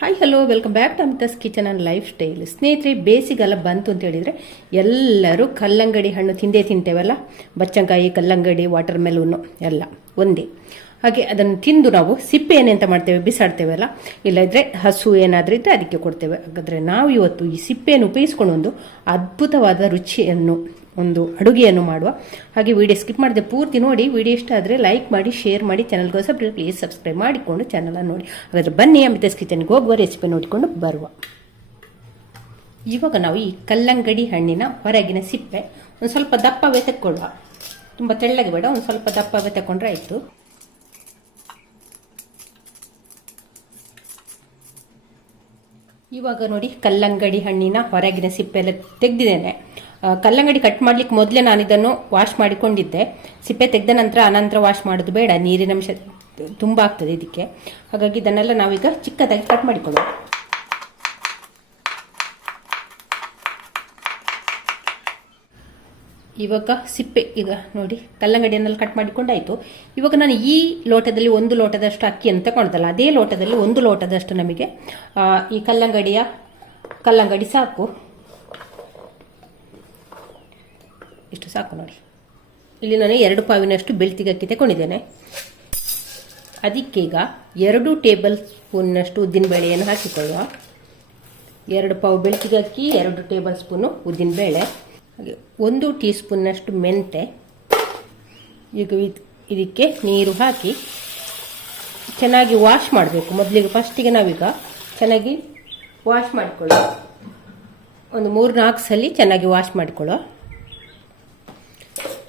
Hi hello welcome back to Amitha's kitchen and lifestyle ಸ್ನೇಹಿತರೆ, ಬೇಸಿಗೆಲ್ಲ ಬಂತು ಅಂತ ಹೇಳಿದರೆ ಎಲ್ಲರೂ ಕಲ್ಲಂಗಡಿ ಹಣ್ಣು ತಿಂದೇ ತಿಂತೇವಲ್ಲ? ಬಚ್ಚಂಕಾಯಿ, ಕಲ್ಲಂಗಡಿ ವಾಟರ್ ಮೆಲೂನು ಎಲ್ಲ ಒಂದೇ. ಹಾಗೆ ಅದನ್ನು ತಿಂದು ನಾವು ಸಿಪ್ಪೆ ಏನೆಂತ ಮಾಡ್ತೇವೆ? ಬಿಸಾಡ್ತೇವಲ್ಲ? ಇಲ್ಲದ್ರೆ ಹಸು ಏನಾದರೂ ಇದ್ದರೆ ಅದಕ್ಕೆ ಕೊಡ್ತೇವೆ. ಹಾಗಾದರೆ ನಾವು ಇವತ್ತು ಈ ಸಿಪ್ಪೆಯನ್ನು ಉಪಯೋಗಿಸ್ಕೊಂಡು ಒಂದು ಅದ್ಭುತವಾದ ರುಚಿಯನ್ನು ಒಂದು ಅಡುಗೆಯನ್ನು ಮಾಡುವ ಹಾಗೆ ವಿಡಿಯೋ ಸ್ಕಿಪ್ ಮಾಡಿದೆ ಪೂರ್ತಿ ನೋಡಿ ವಿಡಿಯೋ ಇಷ್ಟ ಆದರೆ ಲೈಕ್ ಮಾಡಿ ಶೇರ್ ಮಾಡಿ ಚಾನಲ್ಗೋಸ್ಕರ ಪ್ಲೀಸ್ ಸಬ್ಸ್ಕ್ರೈಬ್ ಮಾಡಿಕೊಂಡು ಚಾನಲನ್ನು ನೋಡಿ. ಹಾಗಾದರೆ ಬನ್ನಿ ಅಮಿತಾಸ್ ಕಿಚನ್ಗೆ ಹೋಗುವ ರೆಸಿಪಿ ನೋಡಿಕೊಂಡು ಬರುವ. ಇವಾಗ ನಾವು ಈ ಕಲ್ಲಂಗಡಿ ಹಣ್ಣಿನ ಹೊರಗಿನ ಸಿಪ್ಪೆ ಒಂದು ಸ್ವಲ್ಪ ದಪ್ಪವೇ ತೆಕ್ಕೊಳ್ಳುವ. ತುಂಬ ತೆಳ್ಳಗೆ ಬೇಡ, ಒಂದು ಸ್ವಲ್ಪ ದಪ್ಪವೇ ತಗೊಂಡ್ರೆ ಆಯಿತು. ಇವಾಗ ನೋಡಿ ಕಲ್ಲಂಗಡಿ ಹಣ್ಣಿನ ಹೊರಗಿನ ಸಿಪ್ಪೆ ಎಲ್ಲ ತೆಗೆದಿದ್ದೇನೆ. ಕಲ್ಲಂಗಡಿ ಕಟ್ ಮಾಡ್ಲಿಕ್ಕೆ ಮೊದಲೇ ನಾನು ಇದನ್ನು ವಾಶ್ ಮಾಡಿಕೊಂಡಿದ್ದೆ. ಸಿಪ್ಪೆ ತೆಗೆದ ನಂತರ ಅನಂತರ ವಾಶ್ ಮಾಡೋದು ಬೇಡ, ನೀರಿನ ಅಂಶ ತುಂಬ ಆಗ್ತದೆ ಇದಕ್ಕೆ. ಹಾಗಾಗಿ ಇದನ್ನೆಲ್ಲ ನಾವೀಗ ಚಿಕ್ಕದಾಗಿ ಕಟ್ ಮಾಡಿಕೊಳ್ಳೋಣ. ಇವಾಗ ಸಿಪ್ಪೆ, ಈಗ ನೋಡಿ, ಕಲ್ಲಂಗಡಿಯನ್ನೆಲ್ಲ ಕಟ್ ಮಾಡಿಕೊಂಡಾಯ್ತು. ಇವಾಗ ನಾನು ಈ ಲೋಟದಲ್ಲಿ ಒಂದು ಲೋಟದಷ್ಟು ಅಕ್ಕಿಯನ್ನು ತಗೊಳ್ತಲ್ಲ ಅದೇ ಲೋಟದಲ್ಲಿ ಒಂದು ಲೋಟದಷ್ಟು ನಮಗೆ ಈ ಕಲ್ಲಂಗಡಿಯ ಕಲ್ಲಂಗಡಿ ಸಾಕು. ಇಷ್ಟು ಸಾಕು ನೋಡಿ. ಇಲ್ಲಿ ನಾನು ಎರಡು ಪಾವಿನಷ್ಟು ಬೆಳ್ತಿಗೆ ಅಕ್ಕಿ ತಗೊಂಡಿದ್ದೇನೆ ಅದಕ್ಕೀಗ ಎರಡು ಟೇಬಲ್ ಸ್ಪೂನ್ನಷ್ಟು ಉದ್ದಿನಬೇಳೆಯನ್ನು ಹಾಕಿಕೊಳ್ಳುವ. ಎರಡು ಪಾವು ಬೆಳ್ತಿಗೆ ಅಕ್ಕಿ ಎರಡು ಟೇಬಲ್ ಸ್ಪೂನು ಉದ್ದಿನಬೇಳೆ ಹಾಗೆ ಒಂದು ಟೀ ಸ್ಪೂನ್ನಷ್ಟು ಮೆಂತೆ. ಈಗ ಇದ್- ಇದಕ್ಕೆ ನೀರು ಹಾಕಿ ಚೆನ್ನಾಗಿ ವಾಶ್ ಮಾಡಬೇಕು. ಮೊದಲಿಗೆ ಫಸ್ಟಿಗೆ ನಾವೀಗ ಚೆನ್ನಾಗಿ ವಾಶ್ ಮಾಡಿಕೊಳ್ಳೋ ಒಂದು ಮೂರು ನಾಲ್ಕು ಸಲ ಚೆನ್ನಾಗಿ ವಾಶ್ ಮಾಡಿಕೊಳ್ಳುವ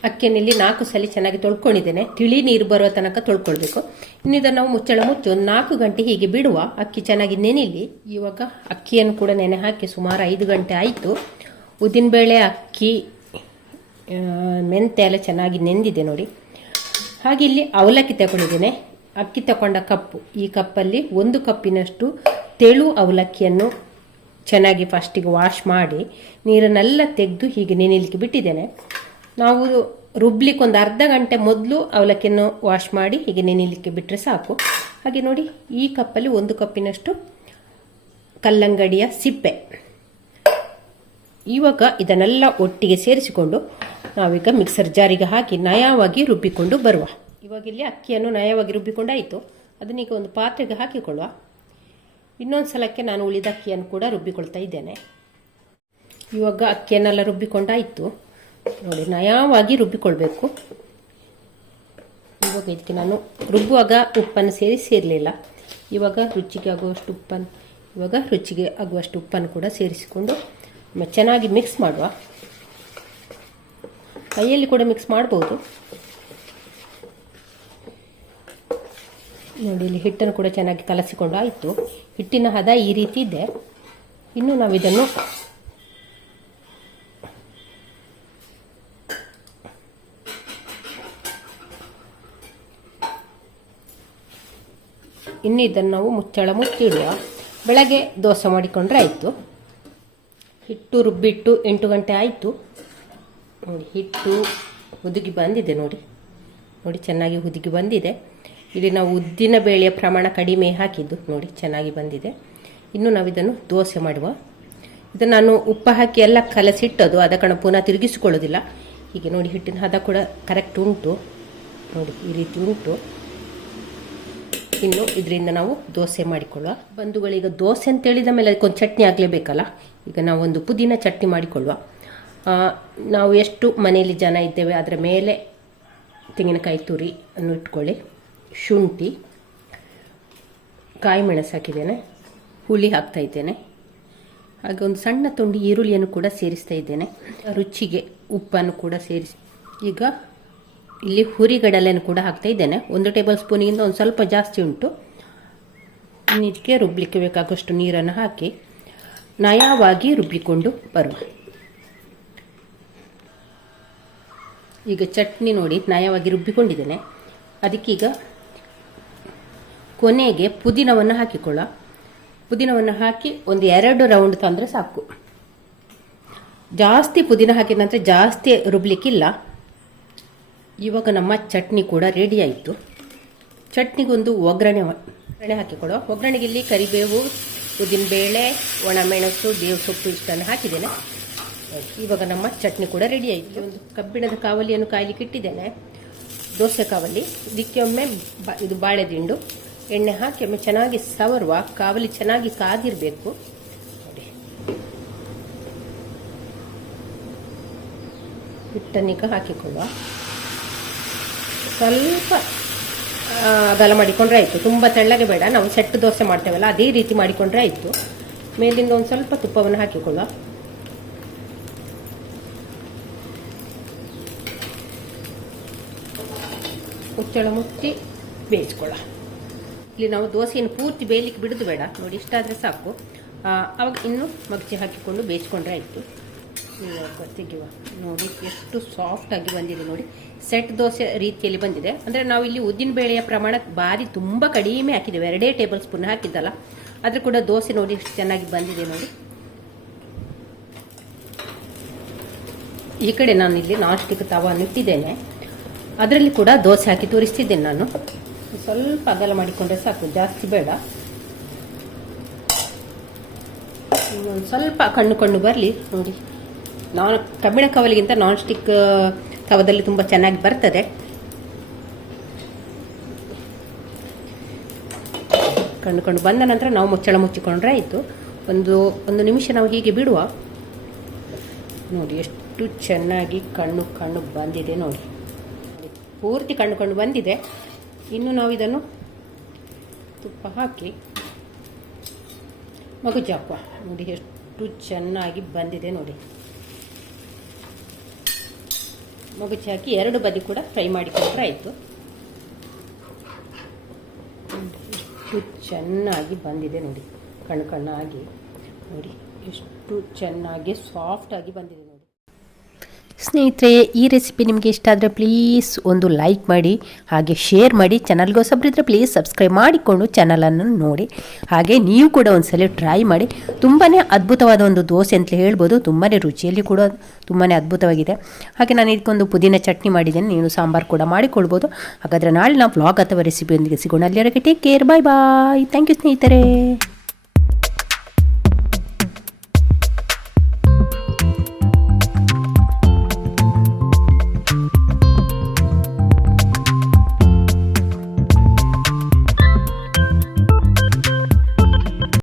ಅಕ್ಕಿಯಲ್ಲಿ ನಾಲ್ಕು ಸಲ ಚೆನ್ನಾಗಿ ತೊಳ್ಕೊಂಡಿದ್ದೇನೆ. ತಿಳಿ ನೀರು ಬರುವ ತನಕ ತೊಳ್ಕೊಳ್ಬೇಕು. ಇನ್ನು ಇದನ್ನು ನಾವು ಮುಚ್ಚಳ ಮುಚ್ಚಿ ಒಂದು ನಾಲ್ಕು ಗಂಟೆ ಹೀಗೆ ಬಿಡುವ ಅಕ್ಕಿ ಚೆನ್ನಾಗಿ ನೆನೆಯಲಿ ಇವಾಗ ಅಕ್ಕಿಯನ್ನು ಕೂಡ ನೆನೆ ಹಾಕಿ ಸುಮಾರು ಐದು ಗಂಟೆ ಆಯಿತು. ಉದ್ದಿನಬೇಳೆ ಅಕ್ಕಿ ಮೆಂತೆ ಎಲ್ಲ ಚೆನ್ನಾಗಿ ನೆಂದಿದೆ ನೋಡಿ. ಹಾಗೆ ಇಲ್ಲಿ ಅವಲಕ್ಕಿ ತಗೊಂಡಿದ್ದೇನೆ. ಅಕ್ಕಿ ತಗೊಂಡ ಕಪ್ಪು. ಈ ಕಪ್ಪಲ್ಲಿ ಒಂದು ಕಪ್ಪಿನಷ್ಟು ತೆಳು ಅವಲಕ್ಕಿಯನ್ನು ಚೆನ್ನಾಗಿ ಫಸ್ಟಿಗೆ ವಾಶ್ ಮಾಡಿ ನೀರನ್ನೆಲ್ಲ ತೆಗೆದು ಹೀಗೆ ನೆನೆಯಲಿಕ್ಕೆ ಬಿಟ್ಟಿದ್ದೇನೆ. ನಾವು ರುಬ್ಲಿಕ್ಕೆ ಒಂದು ಅರ್ಧ ಗಂಟೆ ಮೊದಲು ಅವಲಕ್ಕಿಯನ್ನು ವಾಶ್ ಮಾಡಿ ಹೀಗೆ ನೆನೆಯಲಿಕ್ಕೆ ಬಿಟ್ಟರೆ ಸಾಕು. ಹಾಗೆ ನೋಡಿ, ಈ ಕಪ್ಪಲ್ಲಿ ಒಂದು ಕಪ್ಪಿನಷ್ಟು ಕಲ್ಲಂಗಡಿಯ ಸಿಪ್ಪೆ. ಇವಾಗ ಇದನ್ನೆಲ್ಲ ಒಟ್ಟಿಗೆ ಸೇರಿಸಿಕೊಂಡು ನಾವೀಗ ಮಿಕ್ಸರ್ ಜಾರಿಗೆ ಹಾಕಿ ನಯವಾಗಿ ರುಬ್ಬಿಕೊಂಡು ಬರುವ. ಇವಾಗ ಇಲ್ಲಿ ಅಕ್ಕಿಯನ್ನು ನಯವಾಗಿ ರುಬ್ಬಿಕೊಂಡಾಯಿತು. ಅದನ್ನೀಗ ಒಂದು ಪಾತ್ರೆಗೆ ಹಾಕಿಕೊಳ್ಳುವ. ಇನ್ನೊಂದು ಸಲಕ್ಕೆ ನಾನು ಉಳಿದ ಅಕ್ಕಿಯನ್ನು ಕೂಡ ರುಬ್ಬಿಕೊಳ್ತಾ ಇದ್ದೇನೆ. ಇವಾಗ ಅಕ್ಕಿಯನ್ನೆಲ್ಲ ರುಬ್ಬಿಕೊಂಡಾಯಿತು. ನೋಡಿ, ನಯವಾಗಿ ರುಬ್ಬಿಕೊಳ್ಬೇಕು. ಇವಾಗ ಇದಕ್ಕೆ ನಾನು ರುಬ್ಬುವಾಗ ಉಪ್ಪನ್ನು ಸೇರಿ ಸೇರಲಿಲ್ಲ ಇವಾಗ ರುಚಿಗೆ ಆಗುವಷ್ಟು ಉಪ್ಪನ್ನು, ಇವಾಗ ರುಚಿಗೆ ಆಗುವಷ್ಟು ಉಪ್ಪನ್ನು ಕೂಡ ಸೇರಿಸಿಕೊಂಡು ಚೆನ್ನಾಗಿ ಮಿಕ್ಸ್ ಮಾಡುವ. ಕೈಯಲ್ಲಿ ಕೂಡ ಮಿಕ್ಸ್ ಮಾಡ್ಬೋದು. ನೋಡಿ, ಇಲ್ಲಿ ಹಿಟ್ಟನ್ನು ಕೂಡ ಚೆನ್ನಾಗಿ ಕಲಸಿಕೊಂಡು ಆಯಿತು. ಹಿಟ್ಟಿನ ಹದ ಈ ರೀತಿ ಇದೆ. ಇನ್ನು ನಾವು ಇದನ್ನು ಇನ್ನು ಇದನ್ನು ನಾವು ಮುಚ್ಚಳ ಮುಚ್ಚಿಡುವ. ಬೆಳಗ್ಗೆ ದೋಸೆ ಮಾಡಿಕೊಂಡ್ರೆ ಆಯಿತು. ಹಿಟ್ಟು ರುಬ್ಬಿಟ್ಟು ಎಂಟು ಗಂಟೆ ಆಯಿತು. ನೋಡಿ, ಹಿಟ್ಟು ಹುದುಗಿ ಬಂದಿದೆ ನೋಡಿ. ನೋಡಿ, ಚೆನ್ನಾಗಿ ಹುದುಗಿ ಬಂದಿದೆ. ಇಲ್ಲಿ ನಾವು ಉದ್ದಿನ ಬೇಳೆಯ ಪ್ರಮಾಣ ಕಡಿಮೆ ಹಾಕಿದ್ದು ನೋಡಿ, ಚೆನ್ನಾಗಿ ಬಂದಿದೆ. ಇನ್ನು ನಾವು ಇದನ್ನು ದೋಸೆ ಮಾಡುವ. ಇದು ನಾನು ಉಪ್ಪು ಹಾಕಿ ಎಲ್ಲ ಕಲಸಿಟ್ಟದು ಅದ ಕಣ ಪುನಃ ತಿರುಗಿಸಿಕೊಳ್ಳೋದಿಲ್ಲ. ಹೀಗೆ ನೋಡಿ, ಹಿಟ್ಟಿನ ಹದ ಕೂಡ ಕರೆಕ್ಟ್ ಉಂಟು. ನೋಡಿ, ಈ ರೀತಿ ಉಂಟು. ಇನ್ನು ಇದರಿಂದ ನಾವು ದೋಸೆ ಮಾಡಿಕೊಳ್ಳುವ. ಬಂಧುಗಳೀಗ ದೋಸೆ ಅಂತ ಹೇಳಿದ ಮೇಲೆ ಅದಕ್ಕೊಂದು ಚಟ್ನಿ ಆಗಲೇಬೇಕಲ್ಲ? ಈಗ ನಾವು ಒಂದು ಪುದೀನ ಚಟ್ನಿ ಮಾಡಿಕೊಳ್ಳುವ. ನಾವು ಎಷ್ಟು ಮನೆಯಲ್ಲಿ ಜನ ಇದ್ದೇವೆ, ಅದರ ಮೇಲೆ ತೆಂಗಿನಕಾಯಿ ತುರಿ ಅನ್ನು ಇಟ್ಕೊಳ್ಳಿ. ಶುಂಠಿ, ಕಾಯಿ ಮೆಣಸು ಹಾಕಿದ್ದೇನೆ, ಹುಳಿ ಹಾಕ್ತಾ ಇದ್ದೇನೆ. ಹಾಗೆ ಒಂದು ಸಣ್ಣ ತುಂಡಿ ಈರುಳ್ಳಿಯನ್ನು ಕೂಡ ಸೇರಿಸ್ತಾ ಇದ್ದೇನೆ. ರುಚಿಗೆ ಉಪ್ಪನ್ನು ಕೂಡ ಸೇರಿಸಿ. ಈಗ ಇಲ್ಲಿ ಹುರಿಗಡಲೆಯನ್ನು ಕೂಡ ಹಾಕ್ತಾ ಇದ್ದೇನೆ. ಒಂದು ಟೇಬಲ್ ಸ್ಪೂನಿಗಿಂತ ಒಂದು ಸ್ವಲ್ಪ ಜಾಸ್ತಿ ಉಂಟು. ಇದಕ್ಕೆ ರುಬ್ಲಿಕ್ಕೆ ಬೇಕಾಗುವಷ್ಟು ನೀರನ್ನು ಹಾಕಿ ನಯವಾಗಿ ರುಬ್ಬಿಕೊಂಡು ಬರುವ. ಈಗ ಚಟ್ನಿ ನೋಡಿ, ನಯವಾಗಿ ರುಬ್ಬಿಕೊಂಡಿದ್ದೇನೆ. ಅದಕ್ಕೀಗ ಕೊನೆಗೆ ಪುದೀನವನ್ನು ಹಾಕಿಕೊಳ್ಳ. ಪುದೀನವನ್ನು ಹಾಕಿ ಒಂದು ಎರಡು ರೌಂಡ್ ತಂದರೆ ಸಾಕು. ಜಾಸ್ತಿ ಪುದೀನ ಹಾಕಿದ ನಂತರ ಜಾಸ್ತಿ ರುಬ್ಲಿಕ್ಕಿಲ್ಲ. ಇವಾಗ ನಮ್ಮ ಚಟ್ನಿ ಕೂಡ ರೆಡಿ ಆಯಿತು. ಚಟ್ನಿಗೊಂದು ಒಗ್ಗರಣೆ ಒಗ್ಗರಣೆ ಹಾಕಿಕೊಡುವ ಒಗ್ಗರಣೆಗೆ ಇಲ್ಲಿ ಕರಿಬೇವು ಉದ್ದಿನಬೇಳೆ ಒಣಮೆಣಸು, ಬೇವು ಸೊಪ್ಪು ಇಷ್ಟನ್ನು ಹಾಕಿದ್ದೇನೆ. ಇವಾಗ ನಮ್ಮ ಚಟ್ನಿ ಕೂಡ ರೆಡಿ ಆಯಿತು. ಒಂದು ಕಬ್ಬಿಣದ ಕಾವಲಿಯನ್ನು ಕಾಯ್ಲಿಕ್ಕೆ ಇಟ್ಟಿದ್ದೇನೆ. ದೋಸೆ ಕಾವಲಿ. ಇದಕ್ಕೆ ಒಮ್ಮೆ ಬಾ ಇದು ಬಾಳೆದಿಂಡು. ಎಣ್ಣೆ ಹಾಕಿ ಒಮ್ಮೆ ಚೆನ್ನಾಗಿ ಸವರುವ, ಕಾವಲಿ ಚೆನ್ನಾಗಿ ಕಾದಿರಬೇಕು. ನೋಡಿ. ಹಿಟ್ಟನ್ನೀಗ ಹಾಕಿಕೊಳ್ಳುವ. ಸ್ವಲ್ಪ ಅಗಲ ಮಾಡಿಕೊಂಡ್ರೆ ಆಯಿತು. ತುಂಬ ತೆಳ್ಳಗೆ ಬೇಡ. ನಾವು ಸೆಟ್ ದೋಸೆ ಮಾಡ್ತೇವಲ್ಲ, ಅದೇ ರೀತಿ ಮಾಡಿಕೊಂಡ್ರೆ ಆಯಿತು. ಮೇಲಿಂದ ಒಂದು ಸ್ವಲ್ಪ ತುಪ್ಪವನ್ನು ಹಾಕಿಕೊಳ್ಳುವ. ಮುಚ್ಚಳ ಮುಚ್ಚಿ ಬೇಯಿಸ್ಕೊಳ್ಳ ಇಲ್ಲಿ ನಾವು ದೋಸೆಯನ್ನು ಪೂರ್ತಿ ಬೇಯಲಿಕ್ಕೆ ಬಿಡೋದು ಬೇಡ. ನೋಡಿ, ಇಷ್ಟಾದರೆ ಸಾಕು. ಅವಾಗ ಇನ್ನೂ ಮಗ್ಚಿ ಹಾಕಿಕೊಂಡು ಬೇಯಿಸ್ಕೊಂಡ್ರೆ ಆಯಿತು. ತೆಗೆಯುವ ನೋಡಿ, ಎಷ್ಟು ಸಾಫ್ಟಾಗಿ ಬಂದಿದೆ ನೋಡಿ. ಸೆಟ್ ದೋಸೆ ರೀತಿಯಲ್ಲಿ ಬಂದಿದೆ. ಅಂದರೆ ನಾವು ಇಲ್ಲಿ ಉದ್ದಿನ ಬೇಳೆಯ ಪ್ರಮಾಣ ಭಾರಿ ತುಂಬ ಕಡಿಮೆ ಹಾಕಿದ್ದೇವೆ. ಎರಡೇ ಟೇಬಲ್ ಸ್ಪೂನ್ ಹಾಕಿದ್ದಲ್ಲ. ಆದರೂ ಕೂಡ ದೋಸೆ ನೋಡಿ ಎಷ್ಟು ಚೆನ್ನಾಗಿ ಬಂದಿದೆ ನೋಡಿ. ಈ ಕಡೆ ನಾನು ಇಲ್ಲಿ ನಾನ್ ಸ್ಟಿಕ್ ಅದರಲ್ಲಿ ಕೂಡ ದೋಸೆ ಹಾಕಿ ತೋರಿಸ್ತಿದ್ದೇನೆ ನಾನು. ಸ್ವಲ್ಪ ಅಗಲ ಮಾಡಿಕೊಂಡ್ರೆ ಸಾಕು, ಜಾಸ್ತಿ ಬೇಡ. ಸ್ವಲ್ಪ ಕಣ್ಣು ಕಣ್ಣು ಬರಲಿ, ನೋಡಿ. ನಾನ್ ಕಬ್ಬಿಣ ಕವಲಿಗಿಂತ ನಾನ್ ಸ್ಟಿಕ್ ತವದಲ್ಲಿ ತುಂಬ ಚೆನ್ನಾಗಿ ಬರ್ತದೆ. ಕಣ್ಣು ಬಂದ ನಂತರ ನಾವು ಮುಚ್ಚಳ ಮುಚ್ಚಿಕೊಂಡ್ರೆ ಆಯಿತು. ಒಂದು ಒಂದು ನಿಮಿಷ ನಾವು ಹೀಗೆ ಬಿಡುವ. ನೋಡಿ, ಎಷ್ಟು ಚೆನ್ನಾಗಿ ಕಣ್ಣು ಕಣ್ಣು ಬಂದಿದೆ ನೋಡಿ. ಪೂರ್ತಿ ಕಣ್ಣು ಬಂದಿದೆ. ಇನ್ನು ನಾವು ಇದನ್ನು ತುಪ್ಪ ಹಾಕಿ ಮಗುಜಾಕುವ ನೋಡಿ, ಎಷ್ಟು ಚೆನ್ನಾಗಿ ಬಂದಿದೆ ನೋಡಿ. ಮಗುಚಿ ಹಾಕಿ ಎರಡು ಬದಿ ಕೂಡ ಫ್ರೈ ಮಾಡಿಕೊಂಡ್ರೆ ಆಯಿತು. ಎಷ್ಟು ಚೆನ್ನಾಗಿ ಬಂದಿದೆ ನೋಡಿ ಕಣ್ಣು ಕಣ್ಣಾಗಿ. ನೋಡಿ, ಎಷ್ಟು ಚೆನ್ನಾಗಿ ಸಾಫ್ಟಾಗಿ ಬಂದಿದೆ. ಸ್ನೇಹಿತರೆ, ಈ ರೆಸಿಪಿ ನಿಮಗೆ ಇಷ್ಟ ಆದರೆ ಪ್ಲೀಸ್ ಒಂದು ಲೈಕ್ ಮಾಡಿ, ಹಾಗೆ ಶೇರ್ ಮಾಡಿ ಚಾನಲ್ಗೆ ಹೊಸಬ್ರಿದ್ರೆ ಪ್ಲೀಸ್ ಸಬ್ಸ್ಕ್ರೈಬ್ ಮಾಡಿಕೊಂಡು ಚಾನಲನ್ನು ನೋಡಿ. ಹಾಗೆ ನೀವು ಕೂಡ ಒಂದ್ಸಲ ಟ್ರೈ ಮಾಡಿ. ತುಂಬಾ ಅದ್ಭುತವಾದ ಒಂದು ದೋಸೆ ಅಂತ ಹೇಳ್ಬೋದು. ತುಂಬಾ ರುಚಿಯಲ್ಲಿ ಕೂಡ ತುಂಬಾ ಅದ್ಭುತವಾಗಿದೆ. ಹಾಗೆ ನಾನು ಇದಕ್ಕೊಂದು ಪುದೀನ ಚಟ್ನಿ ಮಾಡಿದ್ದೇನೆ. ನೀನು ಸಾಂಬಾರು ಕೂಡ ಮಾಡಿಕೊಳ್ಬೋದು. ಹಾಗಾದರೆ ನಾಳೆ ನಾವು ವ್ಲಾಗ್ ಅಥವಾ ರೆಸಿಪಿಯೊಂದಿಗೆ ಸಿಗೋಣ. ಅಲ್ಲಿವರೆಗೆ take care bye bye thank you ಸ್ನೇಹಿತರೆ.